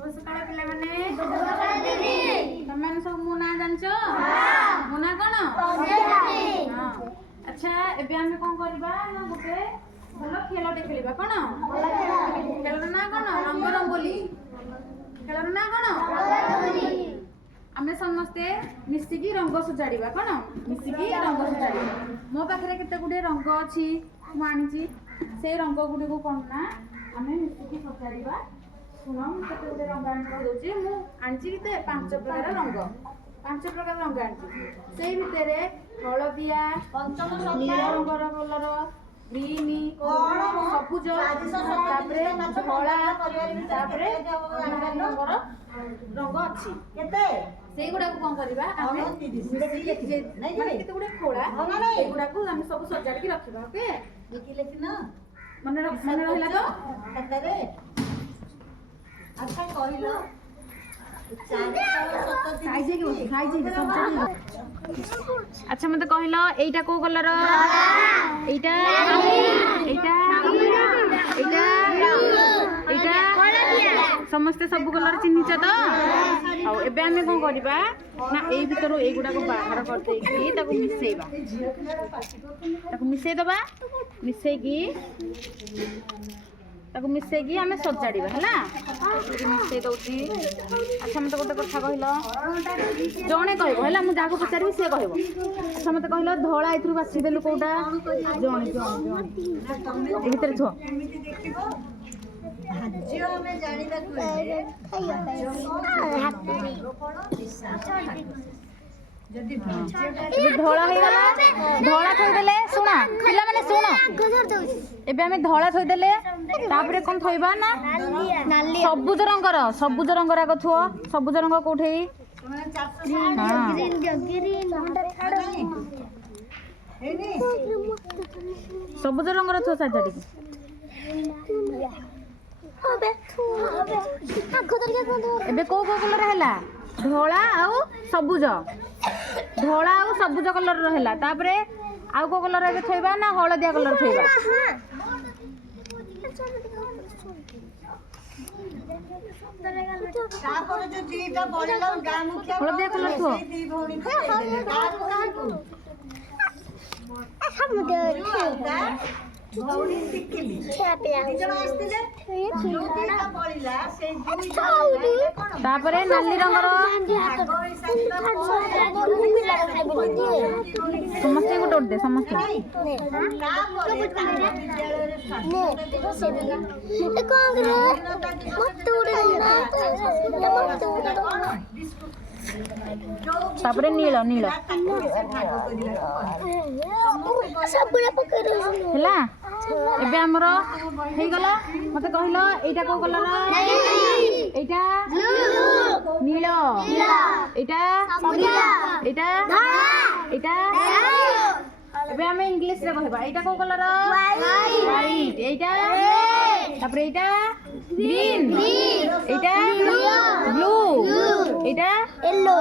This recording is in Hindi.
सकाळ पिला माने तमेन सब मो ना जानछो मो ना कोन हां अच्छा एबे हम कोन करबा ना गुटे भलो खेलटे खेलिबा कोन खेलर ना कोन रंग रंगोली खेलर ना कोन आमे समस्ते मिसिकी रंग सजाड़ीबा कोन मिसिकी रंग सजाड़ीबा मो पाखरे केते गुडे रंग अछि मु आनिची से रंग गुडे को कोन ना आमे मिसिकी सजाड़ीबा सुनो केते गुडे रंग आनि को दोची मु आनिची केते 5 प्रकार रंग आनिची सेई भितरे हळदिया नील रंगर कलर ग्रीन सबुज तापरे धला तापरे रंगर रंग अछि केते सेई गुडा को कोन करबा आमे माने केते गुडे खोला ए गुडा को आमे सब सजाड़ के रखिबा ओके लिखि लेखि ना मने रहला तो केते अच्छा कहिलो अच्छा मत कहल एटा को कलर एटा एटा एटा एटा समस्त सब कलर चिन्हिच तो आ एबे हमें कोन करबा ना एई भीतर एई गुडा को बाहर कर देकी ताको मिसई दबा मिसई की आमे सजाड़ीबा हला मिसई दउची अच्छा मते गोटे कथा कहलो जणे कहबो हला मु जाको पचारबी से कहबो अच्छा मते कहलो धळा इथरु बासी देलु कोडा जणे ए भीतर छो भाज्य हमें जानिबा जदी धळा हे गला धळा थई देले सुना पिला माने सुनो एबे हमें धळा थई देले तापरे कोन थईबा ना सबुज रंगर आग थुओ सबुज रंग कोठेई सबुज रंगर थुओ साजाडी एबे को कलर हैला धळा आउ सबुज कलर रहला तापरे आउ को कलर एबे थईबा ना हळदिया कलर थईबा तापर जो दीटा बळला गां मुखिया हळदिया कलर थो दी भौणी भौणी सिकिली दिजण आस्तिले दीटा बळिला से तापरे नाली रंगर समस्ते को टोट दे समस्ते तापरे नील नील हैला एबे हमर हेई गला मते कहलो एटा को कलर एटा नील एटा एटा एटा एबे हम इंग्लिश रे कहबा एटा को कलर व्हाइट एटा तापरे एटा ग्रीन एटा ब्लू एटा येलो